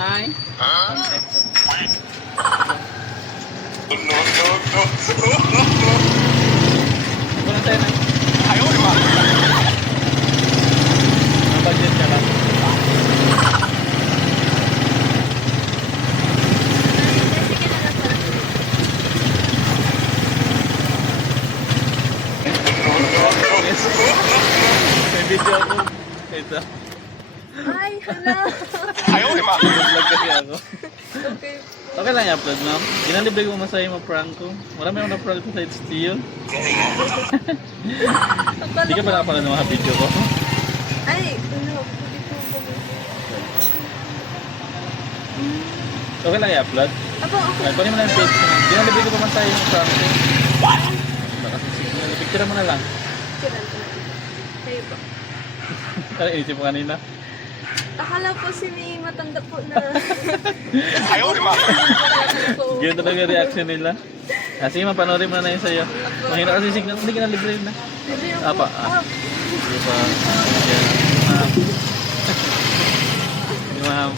Nay. Wala tayo, Nay. Ang budget ka lang. Yes. May video ako. Ito. Ay, hala. Vlog kasi ako. Okay. Okay lang i-upload, ma'am. Ginalibre ko masaya mo prank ko. Marami akong na-prank ko sa Steel. Hindi ka pa nakapala ng mga video ko. Ay, ano, hindi ko Okay lang i-upload. Aba, okay. Ay, kunin mo na yung page ko. Ginalibre ko pa masaya mo prank ko. Baka sa signal. Picture mo na lang. Kiran ko na. Kayo po. Ano inisip mo kanina? Akala po si May matanda po na. Ganyan talaga yung reaction nila. Sige, mapanoodin mo na yun sa'yo. Mahina kasi signal. Hindi ka na-libre na. Apa? Di ba? Yan. Ma'am. Di ma'am.